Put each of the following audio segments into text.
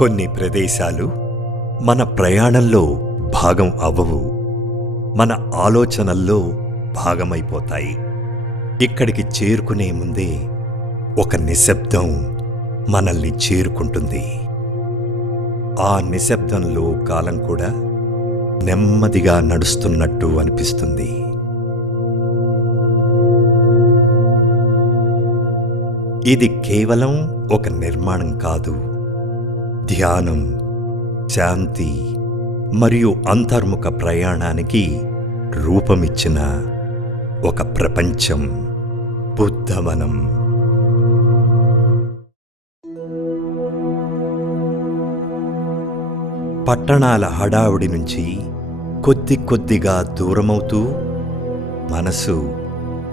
కొన్ని ప్రదేశాలు మన ప్రయాణంలో భాగం అవ్వవు, మన ఆలోచనల్లో భాగమైపోతాయి. ఇక్కడికి చేరుకునే ముందే ఒక నిశ్శబ్దం మనల్ని చేరుకుంటుంది. ఆ నిశ్శబ్దంలో కాలం కూడా నెమ్మదిగా నడుస్తున్నట్టు అనిపిస్తుంది. ఇది కేవలం ఒక నిర్మాణం కాదు, ధ్యానం, శాంతి మరియు అంతర్ముఖ ప్రయాణానికి రూపమిచ్చిన ఒక ప్రపంచం, బుద్ధవనం. పట్టణాల హడావుడి నుంచి కొద్దిగా దూరమవుతూ మనసు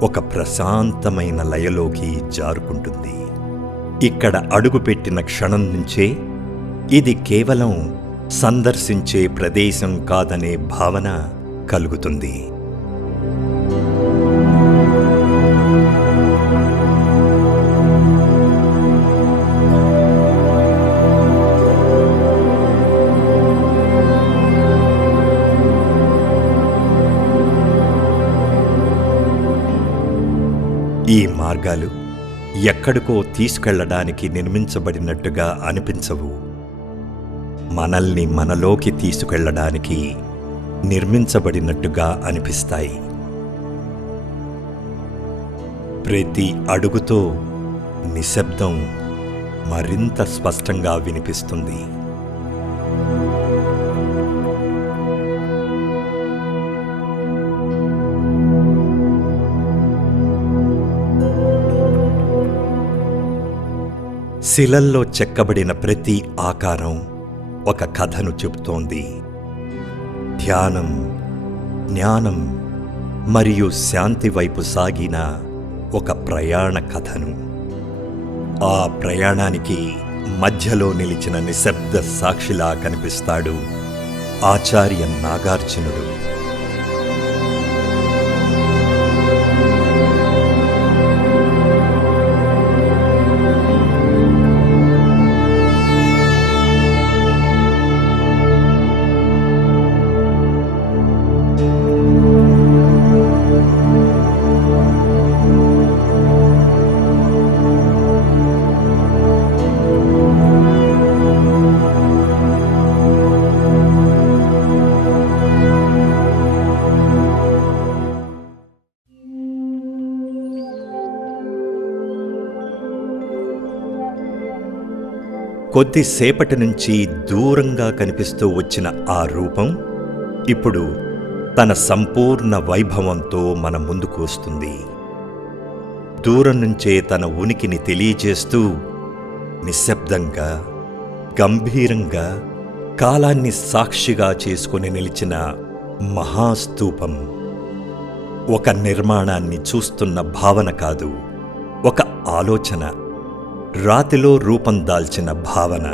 ఒక ప్రశాంతమైన లయలోకి జారుకుంటుంది. ఇక్కడ అడుగుపెట్టిన క్షణం నుంచే ఇది కేవలం సందర్శించే ప్రదేశం కాదనే భావన కలుగుతుంది. ఈ మార్గాలు ఎక్కడికో తీసుకెళ్లడానికి నిర్మించబడినట్టుగా అనిపించవు, మనల్ని మనలోకి తీసుకెళ్లడానికి నిర్మించబడినట్టుగా అనిపిస్తాయి. ప్రతి అడుగుతో నిశ్శబ్దం మరింత స్పష్టంగా వినిపిస్తుంది. శిలల్లో చెక్కబడిన ప్రతి ఆకారం ఒక కథను చెబుతోంది. ధ్యానం, జ్ఞానం మరియు శాంతి వైపు సాగిన ఒక ప్రయాణ కథను. ఆ ప్రయాణానికి మధ్యలో నిలిచిన నిశ్శబ్ద సాక్షిలా కనిపిస్తాడు ఆచార్య నాగార్జునుడు. కొద్దిసేపటి నుంచి దూరంగా కనిపిస్తూ వచ్చిన ఆ రూపం ఇప్పుడు తన సంపూర్ణ వైభవంతో మన ముందుకు వస్తుంది. దూరం నుంచే తన ఉనికిని తెలియజేస్తూ నిశ్శబ్దంగా, గంభీరంగా, కాలాన్ని సాక్షిగా చేసుకుని నిలిచిన మహాస్తూపం. ఒక నిర్మాణాన్ని చూస్తున్న భావన కాదు, ఒక ఆలోచన, రాతిలో రూపం దాల్చిన భావన.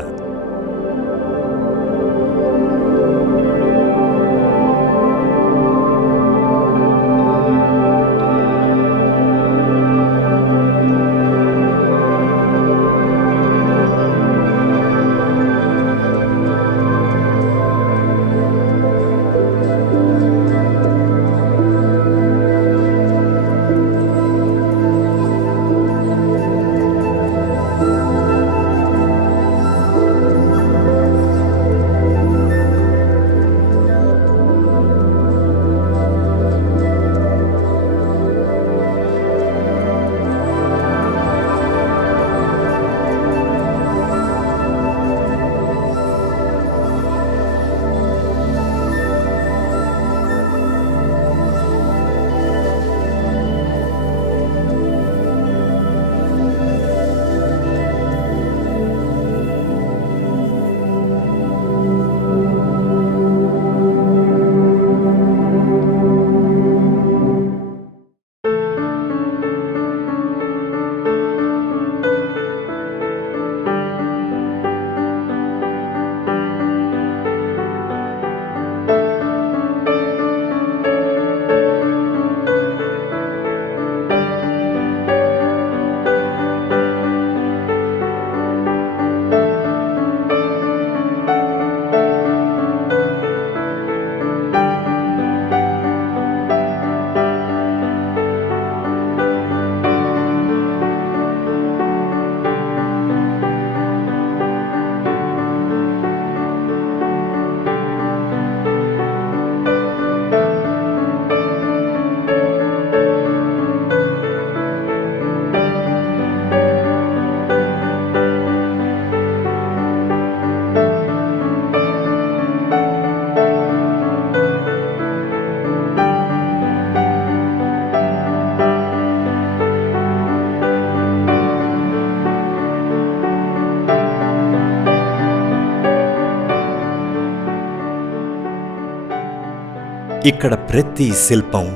ఇక్కడ ప్రతి శిల్పం,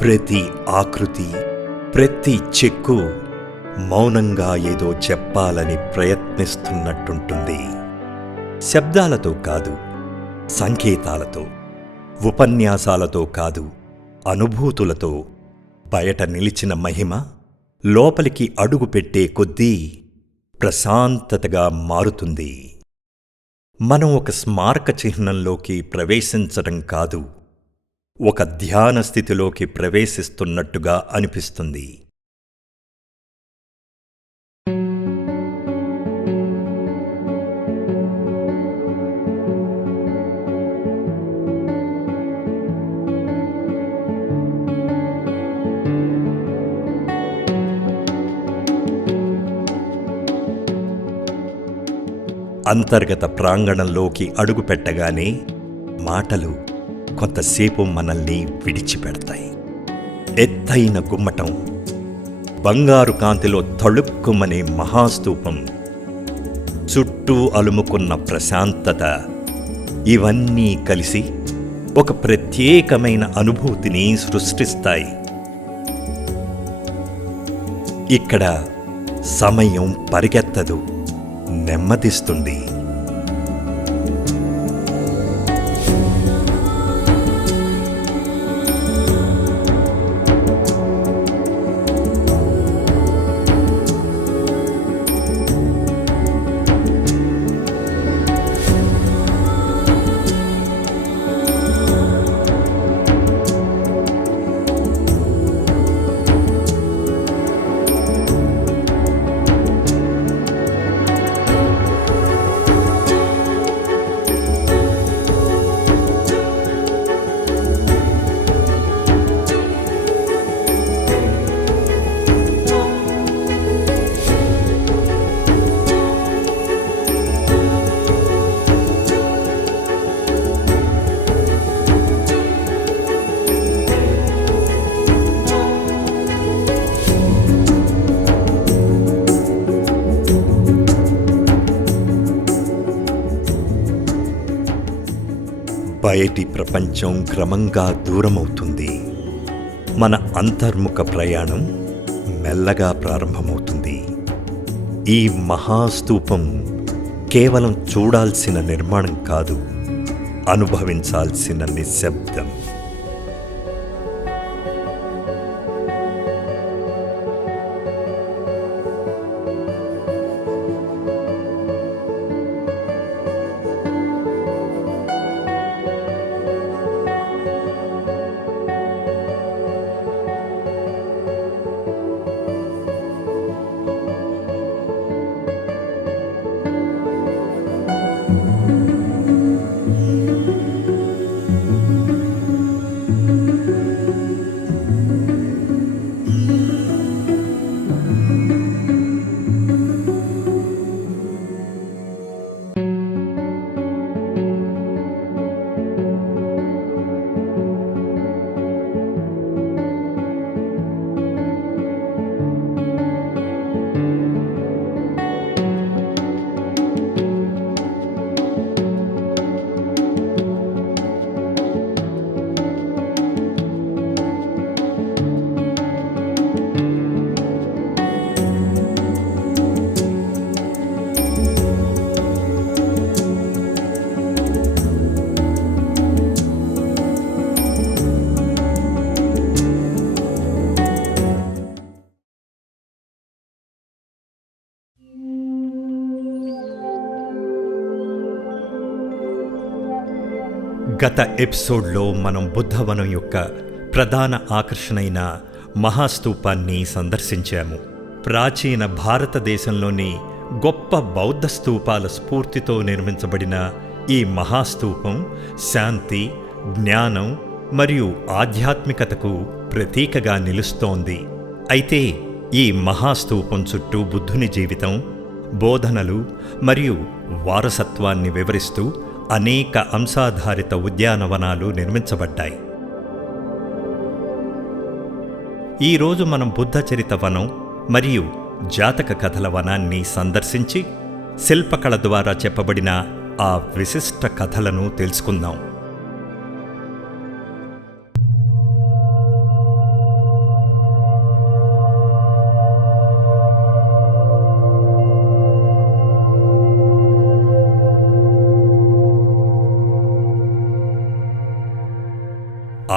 ప్రతి ఆకృతి, ప్రతి చెక్కు మౌనంగా ఏదో చెప్పాలని ప్రయత్నిస్తున్నట్టుంటుంది. శబ్దాలతో కాదు, సంకేతాలతో, ఉపన్యాసాలతో కాదు, అనుభూతులతో బయట నిలిచిన మహిమ లోపలికి అడుగుపెట్టే కొద్దీ ప్రశాంతతగా మారుతుంది. మనం ఒక స్మారక చిహ్నంలోకి ప్రవేశించడం కాదు, ఒక ధ్యాన స్థితిలోకి ప్రవేశిస్తున్నట్టుగా అనిపిస్తుంది. అంతర్గత ప్రాంగణంలోకి అడుగుపెట్టగానే మాటలు కొంతసేపు మనల్ని విడిచిపెడతాయి. ఎత్తైన గుమ్మటం, బంగారు కాంతిలో తళుక్కుమనే మహాస్తూపం, చుట్టూ అలుముకున్న ప్రశాంతత, ఇవన్నీ కలిసి ఒక ప్రత్యేకమైన అనుభూతిని సృష్టిస్తాయి. ఇక్కడ సమయం పరిగెత్తదు, నెమ్మదిస్తుంది. బయటి ప్రపంచం క్రమంగా దూరమవుతుంది. మన అంతర్ముఖ ప్రయాణం మెల్లగా ప్రారంభమవుతుంది. ఈ మహాస్తూపం కేవలం చూడాల్సిన నిర్మాణం కాదు, అనుభవించాల్సిన నిశ్శబ్దం. గత ఎపిసోడ్లో మనం బుద్ధవనం యొక్క ప్రధాన ఆకర్షణైన మహాస్తూపాన్ని సందర్శించాము. ప్రాచీన భారతదేశంలోని గొప్ప బౌద్ధ స్తూపాల స్ఫూర్తితో నిర్మించబడిన ఈ మహాస్తూపం శాంతి, జ్ఞానం మరియు ఆధ్యాత్మికతకు ప్రతీకగా నిలుస్తోంది. అయితే ఈ మహాస్తూపం చుట్టూ బుద్ధుని జీవితం, బోధనలు మరియు వారసత్వాన్ని వివరిస్తూ అనేక అంశాధారిత ఉద్యానవనాలు నిర్మించబడ్డాయి. ఈరోజు మనం బుద్ధ చరిత వనం మరియు జాతక కథల వనాన్ని సందర్శించి శిల్పకళ ద్వారా చెప్పబడిన ఆ విశిష్ట కథలను తెలుసుకుందాం.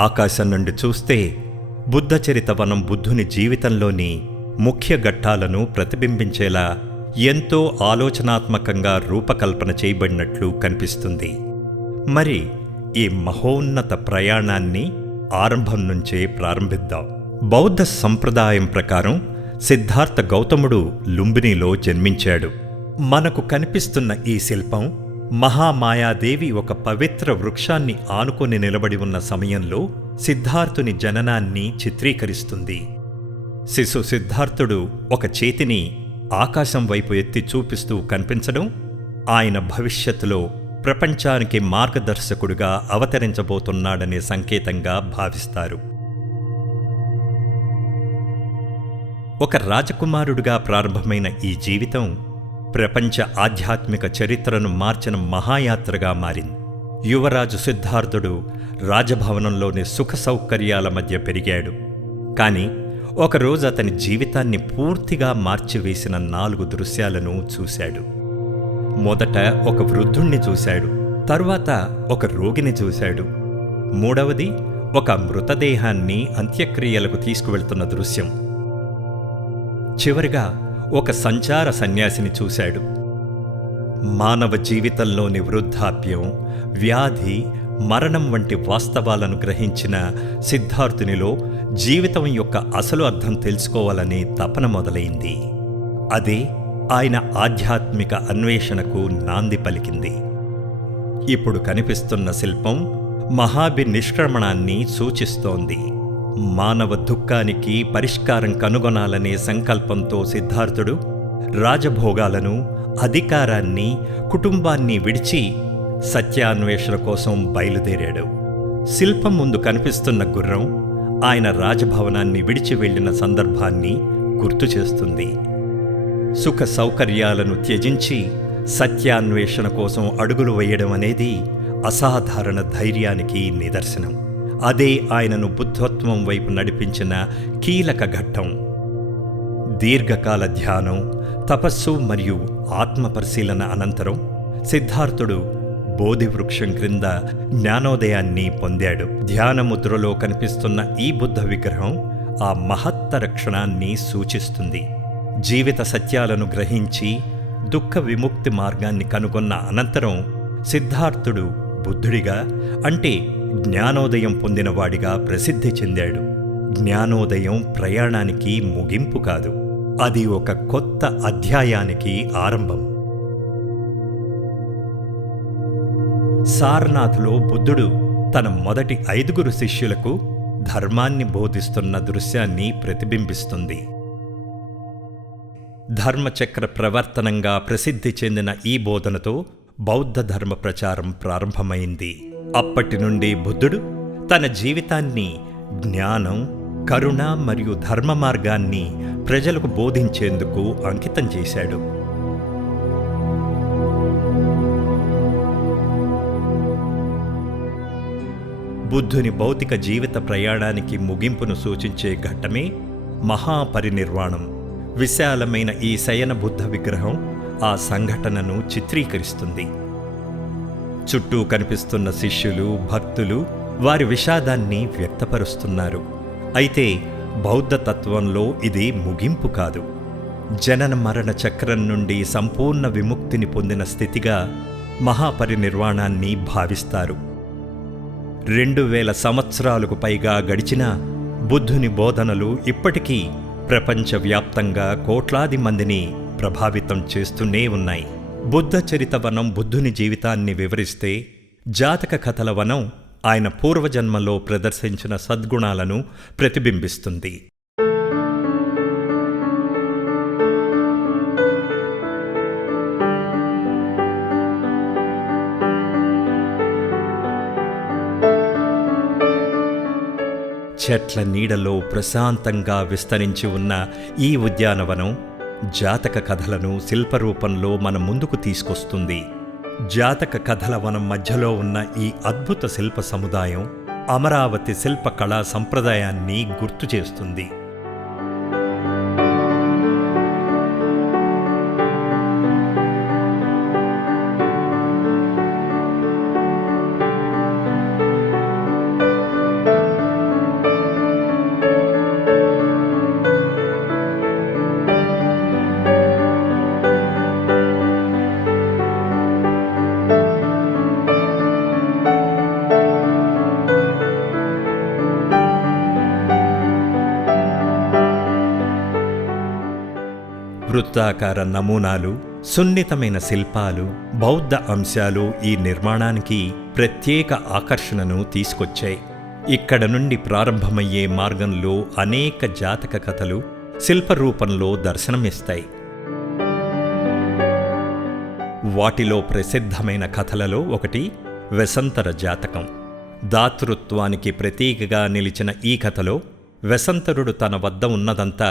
ఆకాశం నుండి చూస్తే బుద్ధచరితవనం బుద్ధుని జీవితంలోని ముఖ్య ఘట్టాలను ప్రతిబింబించేలా ఎంతో ఆలోచనాత్మకంగా రూపకల్పన చేయబడినట్లు కనిపిస్తుంది. మరి ఈ మహోన్నత ప్రయాణాన్ని ఆరంభం నుంచే ప్రారంభిద్దాం. బౌద్ధ సంప్రదాయం ప్రకారం సిద్ధార్థ గౌతముడు లుంబినిలో జన్మించాడు. మనకు కనిపిస్తున్న ఈ శిల్పం మహామాయాదేవి ఒక పవిత్ర వృక్షాన్ని ఆనుకొని నిలబడి ఉన్న సమయంలో సిద్ధార్థుని జననాన్ని చిత్రీకరిస్తుంది. శిశు సిద్ధార్థుడు ఒక చేతిని ఆకాశం వైపు ఎత్తి చూపిస్తూ కనిపించడం ఆయన భవిష్యత్తులో ప్రపంచానికి మార్గదర్శకుడిగా అవతరించబోతున్నాడనే సంకేతంగా భావిస్తారు. ఒక రాజకుమారుడిగా ప్రారంభమైన ఈ జీవితం ప్రపంచ ఆధ్యాత్మిక చరిత్రను మార్చిన మహాయాత్రగా మారింది. యువరాజు సిద్ధార్థుడు రాజభవనంలోని సుఖ సౌకర్యాల మధ్య పెరిగాడు. కాని ఒకరోజు అతని జీవితాన్ని పూర్తిగా మార్చివేసిన 4 దృశ్యాలను చూశాడు. మొదట ఒక వృద్ధుణ్ణి చూశాడు. తరువాత ఒక రోగిని చూశాడు. మూడవది ఒక మృతదేహాన్ని అంత్యక్రియలకు తీసుకువెళ్తున్న దృశ్యం. చివరిగా ఒక సంచార సన్యాసిని చూశాడు. మానవ జీవితంలోని వృద్ధాప్యం, వ్యాధి, మరణం వంటి వాస్తవాలను గ్రహించిన సిద్ధార్థునిలో జీవితం యొక్క అసలు అర్థం తెలుసుకోవాలనే తపన మొదలైంది. అదే ఆయన ఆధ్యాత్మిక అన్వేషణకు నాంది పలికింది. ఇప్పుడు కనిపిస్తున్న శిల్పం మహాభినిష్క్రమణాన్ని సూచిస్తోంది. మానవ దుఃఖానికి పరిష్కారం కనుగొనాలనే సంకల్పంతో సిద్ధార్థుడు రాజభోగాలను, అధికారాన్ని, కుటుంబాన్ని విడిచి సత్యాన్వేషణ కోసం బయలుదేరాడు. శిల్పం ముందు కనిపిస్తున్న గుర్రం ఆయన రాజభవనాన్ని విడిచి వెళ్లిన సందర్భాన్ని గుర్తు చేస్తుంది. సుఖ సౌకర్యాలను త్యజించి సత్యాన్వేషణ కోసం అడుగులు వేయడం అనేది అసాధారణ ధైర్యానికి నిదర్శనం. అదే ఆయనను బుద్ధత్వం వైపు నడిపించిన కీలక ఘట్టం. దీర్ఘకాల ధ్యానం, తపస్సు మరియు ఆత్మపరిశీలన అనంతరం సిద్ధార్థుడు బోధివృక్షం క్రింద జ్ఞానోదయాన్ని పొందాడు. ధ్యానముద్రలో కనిపిస్తున్న ఈ బుద్ధ విగ్రహం ఆ మహత్తర క్షణాన్ని సూచిస్తుంది. జీవిత సత్యాలను గ్రహించి దుఃఖ విముక్తి మార్గాన్ని కనుగొన్న అనంతరం సిద్ధార్థుడు బుద్ధుడిగా, అంటే జ్ఞానోదయం పొందినవాడిగా ప్రసిద్ధి చెందాడు. జ్ఞానోదయం ప్రయాణానికి ముగింపు కాదు, అది ఒక కొత్త అధ్యాయానికి ఆరంభం. సారనాథ్లో బుద్ధుడు తన మొదటి 5 శిష్యులకు ధర్మాన్ని బోధిస్తున్న దృశ్యాన్ని ప్రతిబింబిస్తుంది. ధర్మచక్ర ప్రవర్తనంగా ప్రసిద్ధి చెందిన ఈ బోధనతో బౌద్ధ ధర్మ ప్రచారం ప్రారంభమైంది. అప్పటి నుండి బుద్ధుడు తన జీవితాన్ని జ్ఞానం, కరుణ మరియు ధర్మ మార్గాన్ని ప్రజలకు బోధించేందుకు అంకితం చేశాడు. బుద్ధుని భౌతిక జీవిత ప్రయాణానికి ముగింపును సూచించే ఘట్టమే మహాపరినిర్వాణం. విశాలమైన ఈ శయన బుద్ధ విగ్రహం ఆ సంఘటనను చిత్రీకరిస్తుంది. చుట్టూ కనిపిస్తున్న శిష్యులు, భక్తులు వారి విషాదాన్ని వ్యక్తపరుస్తున్నారు. అయితే బౌద్ధ తత్వంలో ఇది ముగింపు కాదు, జనన మరణ చక్రం నుండి సంపూర్ణ విముక్తిని పొందిన స్థితిగా మహాపరినిర్వాణాన్ని భావిస్తారు. 2000 సంవత్సరాలకు పైగా గడిచినా బుద్ధుని బోధనలు ఇప్పటికీ ప్రపంచవ్యాప్తంగా కోట్లాది మందిని ప్రభావితం చేస్తూనే ఉన్నాయి. బుద్ధ చరిత వనం బుద్ధుని జీవితాన్ని వివరిస్తే, జాతక కథల వనం ఆయన పూర్వజన్మలో ప్రదర్శించిన సద్గుణాలను ప్రతిబింబిస్తుంది. చెట్ల నీడలో ప్రశాంతంగా విస్తరించి ఉన్న ఈ ఉద్యానవనం జాతక కథలను శిల్పరూపంలో మన ముందుకు తీసుకొస్తుంది. జాతక కథల వనం మధ్యలో ఉన్న ఈ అద్భుత శిల్ప సముదాయం అమరావతి శిల్పకళా సంప్రదాయాన్ని గుర్తు చేస్తుంది. వృత్తాకార నమూనాలు, సున్నితమైన శిల్పాలు, బౌద్ధ అంశాలు ఈ నిర్మాణానికి ప్రత్యేక ఆకర్షణను తీసుకొచ్చాయి. ఇక్కడ నుండి ప్రారంభమయ్యే మార్గంలో అనేక జాతక కథలు శిల్పరూపంలో దర్శనమిస్తాయి. వాటిలో ప్రసిద్ధమైన కథలలో ఒకటి వెసంతర జాతకం. దాతృత్వానికి ప్రతీకగా నిలిచిన ఈ కథలో వెసంతరుడు తన వద్ద ఉన్నదంతా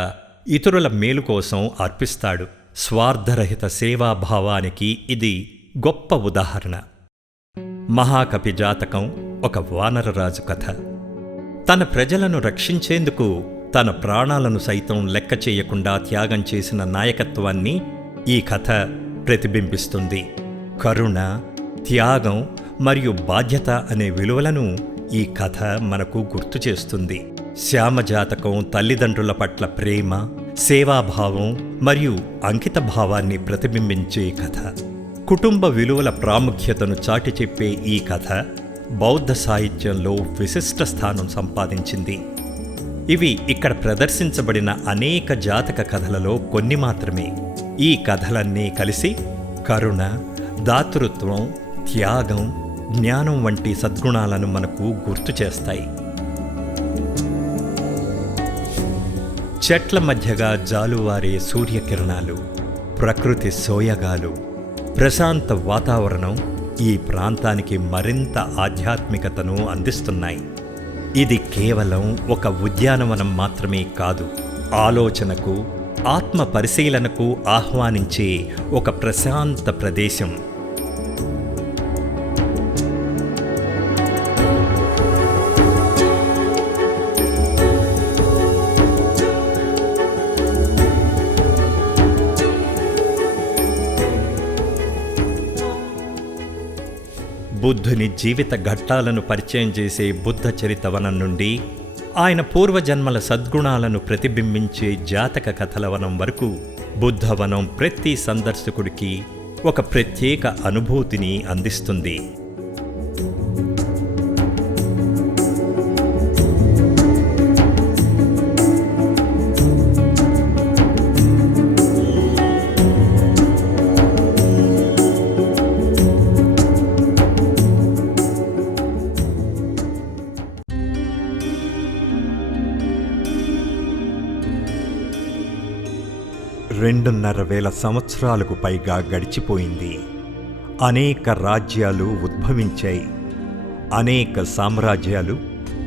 ఇతరుల మేలు కోసం అర్పిస్తాడు. స్వార్థరహిత సేవాభావానికి ఇది గొప్ప ఉదాహరణ. మహాకపి జాతకం ఒక వానరరాజు కథ. తన ప్రజలను రక్షించేందుకు తన ప్రాణాలను సైతం లెక్క చేయకుండా త్యాగం చేసిన నాయకత్వాన్ని ఈ కథ ప్రతిబింబిస్తుంది. కరుణ, త్యాగం మరియు బాధ్యత అనే విలువలను ఈ కథ మనకు గుర్తు చేస్తుంది. శ్యామజాతకం తల్లిదండ్రుల పట్ల ప్రేమ, సేవాభావం మరియు అంకితభావాన్ని ప్రతిబింబించే కథ. కుటుంబ విలువల ప్రాముఖ్యతను చాటి చెప్పే ఈ కథ బౌద్ధ సాహిత్యంలో విశిష్ట స్థానం సంపాదించింది. ఇవి ఇక్కడ ప్రదర్శించబడిన అనేక జాతక కథలలో కొన్ని మాత్రమే. ఈ కథలన్నీ కలిసి కరుణ, దాతృత్వం, త్యాగం, జ్ఞానం వంటి సద్గుణాలను మనకు గుర్తు చేస్తాయి. చెట్ల మధ్యగా జాలువారే సూర్యకిరణాలు, ప్రకృతి సోయగాలు, ప్రశాంత వాతావరణం ఈ ప్రాంతానికి మరింత ఆధ్యాత్మికతను అందిస్తున్నాయి. ఇది కేవలం ఒక ఉద్యానవనం మాత్రమే కాదు, ఆలోచనకు, ఆత్మ పరిశీలనకు ఆహ్వానించే ఒక ప్రశాంత ప్రదేశం. బుద్ధుని జీవిత ఘట్టాలను పరిచయం చేసే బుద్ధ చరితవనం నుండి ఆయన పూర్వజన్మల సద్గుణాలను ప్రతిబింబించే జాతక కథల వనం వరకు బుద్ధవనం ప్రతి సందర్శకుడికి ఒక ప్రత్యేక అనుభూతిని అందిస్తుంది. రెండున్నర వేల సంవత్సరాలకు పైగా గడిచిపోయింది. అనేక రాజ్యాలు ఉద్భవించాయి. అనేక సామ్రాజ్యాలు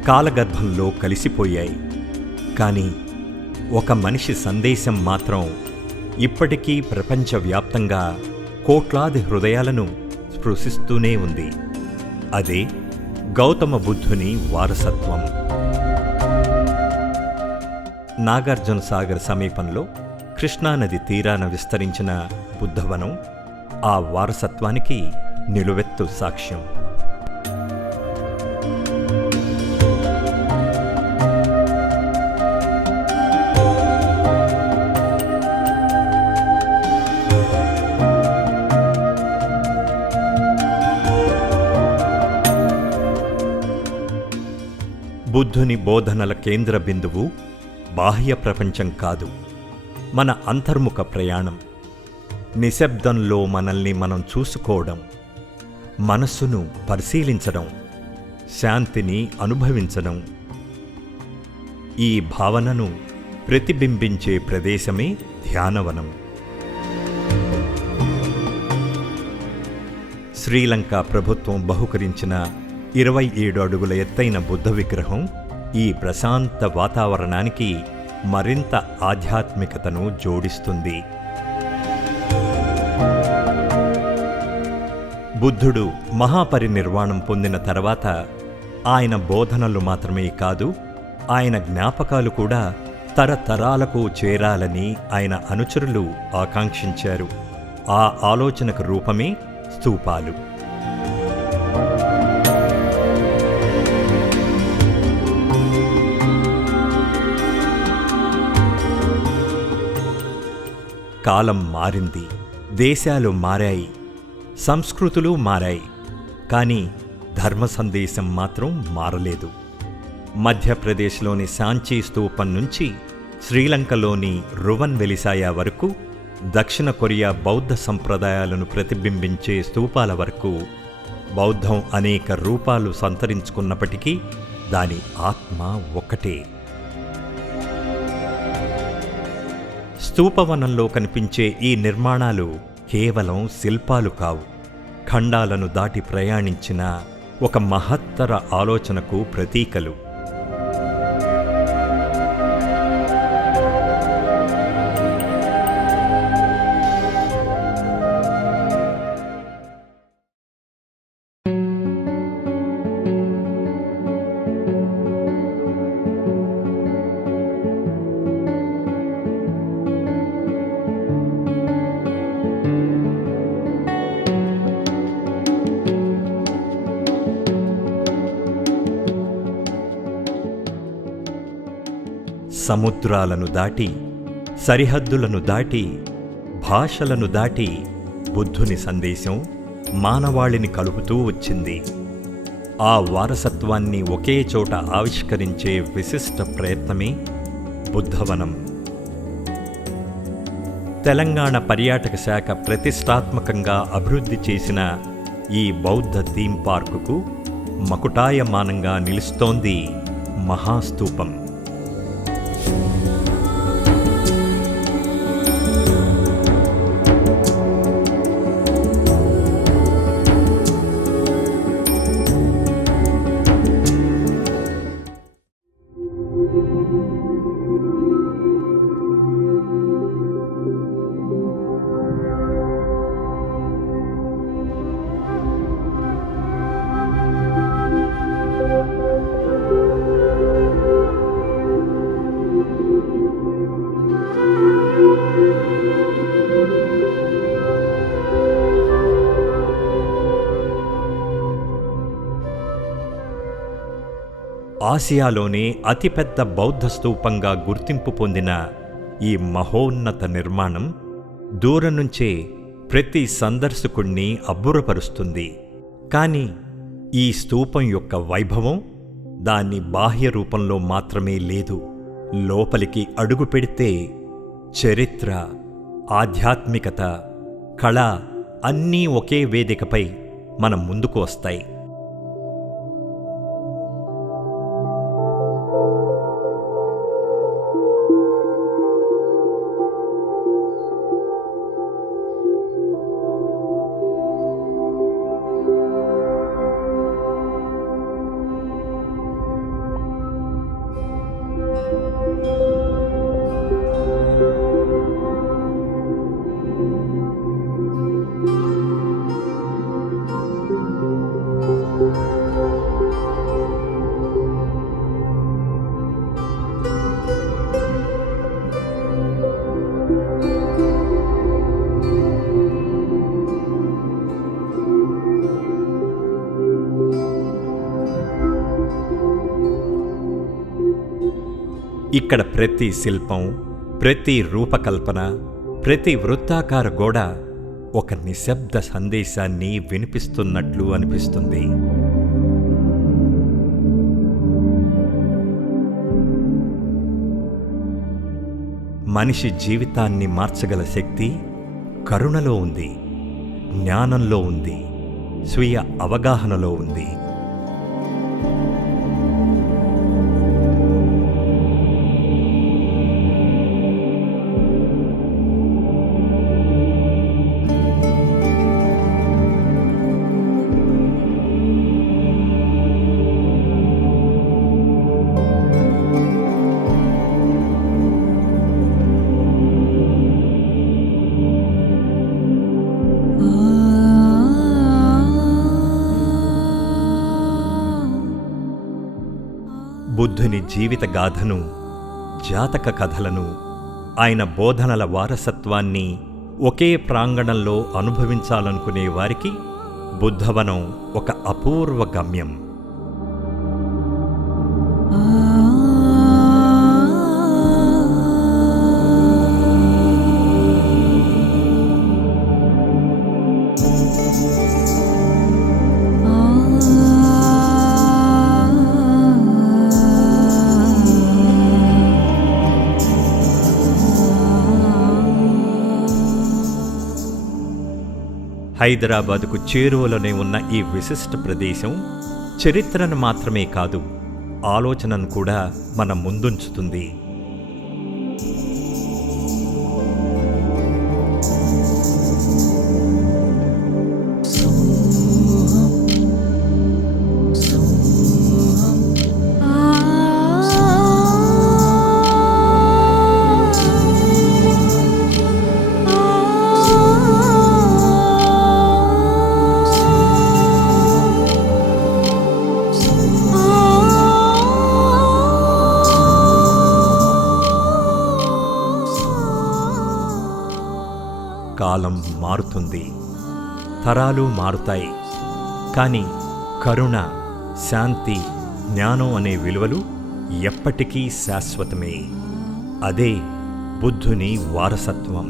కాలగర్భంలో కలిసిపోయాయి. కానీ ఒక మనిషి సందేశం మాత్రం ఇప్పటికీ ప్రపంచవ్యాప్తంగా కోట్లాది హృదయాలను స్పృశిస్తూనే ఉంది. అదే గౌతమ బుద్ధుని వారసత్వం. నాగార్జున సాగర్ సమీపంలో కృష్ణానది తీరాన విస్తరించిన బుద్ధవనం ఆ వారసత్వానికి నిలువెత్తు సాక్ష్యం. బుద్ధుని బోధనల కేంద్ర బిందువు బాహ్య ప్రపంచం కాదు, మన అంతర్ముఖ ప్రయాణం. నిశ్శబ్దంలో మనల్ని మనం చూసుకోవడం, మనస్సును పరిశీలించడం, శాంతిని అనుభవించడం. ఈ భావనను ప్రతిబింబించే ప్రదేశమే ధ్యానవనం. శ్రీలంక ప్రభుత్వం బహుకరించిన 27 అడుగుల ఎత్తైన బుద్ధ విగ్రహం ఈ ప్రశాంత వాతావరణానికి మరింత ఆధ్యాత్మికతను జోడిస్తుంది. బుద్ధుడు మహాపరినిర్వాణం పొందిన తర్వాత ఆయన బోధనలు మాత్రమే కాదు, ఆయన జ్ఞాపకాలు కూడా తరతరాలకు చేరాలని ఆయన అనుచరులు ఆకాంక్షించారు. ఆ ఆలోచనకు రూపమే స్తూపాలు. కాలం మారింది, దేశాలు మారాయి, సంస్కృతులు మారాయి. కానీ ధర్మ సందేశం మాత్రం మారలేదు. మధ్యప్రదేశ్లోని సాంచీ స్తూపం నుంచి శ్రీలంకలోని రువన్ వెలిసాయా వరకు దక్షిణ కొరియా బౌద్ధ సంప్రదాయాలను ప్రతిబింబించే స్తూపాల వరకు బౌద్ధం అనేక రూపాలు సంతరించుకున్నప్పటికీ దాని ఆత్మ ఒక్కటే. స్తూపవనంలో కనిపించే ఈ నిర్మాణాలు కేవలం శిల్పాలు కావు, ఖండాలను దాటి ప్రయాణించిన ఒక మహత్తర ఆలోచనకు ప్రతీకలు. సముద్రాలను దాటి, సరిహద్దులను దాటి, భాషలను దాటి బుద్ధుని సందేశం మానవాళిని కలుపుతూ వచ్చింది. ఆ వారసత్వాన్ని ఒకే చోట ఆవిష్కరించే విశిష్ట ప్రయత్నమే బుద్ధవనం. తెలంగాణ పర్యాటక శాఖ ప్రతిష్టాత్మకంగా అభివృద్ధి చేసిన ఈ బౌద్ధ థీమ్ పార్కుకు మకుటాయమానంగా నిలుస్తోంది మహాస్తూపం. ఆసియాలోనే అతిపెద్ద బౌద్ధ స్తూపంగా గుర్తింపు పొందిన ఈ మహోన్నత నిర్మాణం దూరం నుంచే ప్రతి సందర్శకుణ్ణి అబ్బురపరుస్తుంది. కానీ ఈ స్తూపం యొక్క వైభవం దాని బాహ్య రూపంలో మాత్రమే లేదు. లోపలికి అడుగు పెడితే చరిత్ర, ఆధ్యాత్మికత, కళ అన్నీ ఒకే వేదికపై మన ముందుకు వస్తాయి. ఇక్కడ ప్రతి శిల్పం, ప్రతి రూపకల్పన, ప్రతి వృత్తాకార గోడ ఒక నిశ్శబ్ద సందేశాన్ని వినిపిస్తున్నట్లు అనిపిస్తుంది. మనిషి జీవితాన్ని మార్చగల శక్తి కరుణలో ఉంది, జ్ఞానంలో ఉంది, స్వీయ అవగాహనలో ఉంది. బుద్ధుని జీవిత గాథను, జాతక కథలను, ఆయన బోధనల వారసత్వాన్ని ఒకే ప్రాంగణంలో అనుభవించాలనుకునే వారికి బుద్ధవనం ఒక అపూర్వ గమ్యం. హైదరాబాదుకు చేరువలోనే ఉన్న ఈ విశిష్ట ప్రదేశం చరిత్రను మాత్రమే కాదు, ఆలోచనను కూడా మన ముందుంచుతుంది. కాలం మారుతుంది, తరాలు మారుతాయి, కానీ కరుణ, శాంతి, జ్ఞానం అనే విలువలు ఎప్పటికీ శాశ్వతమే. అదే బుద్ధుని వారసత్వం.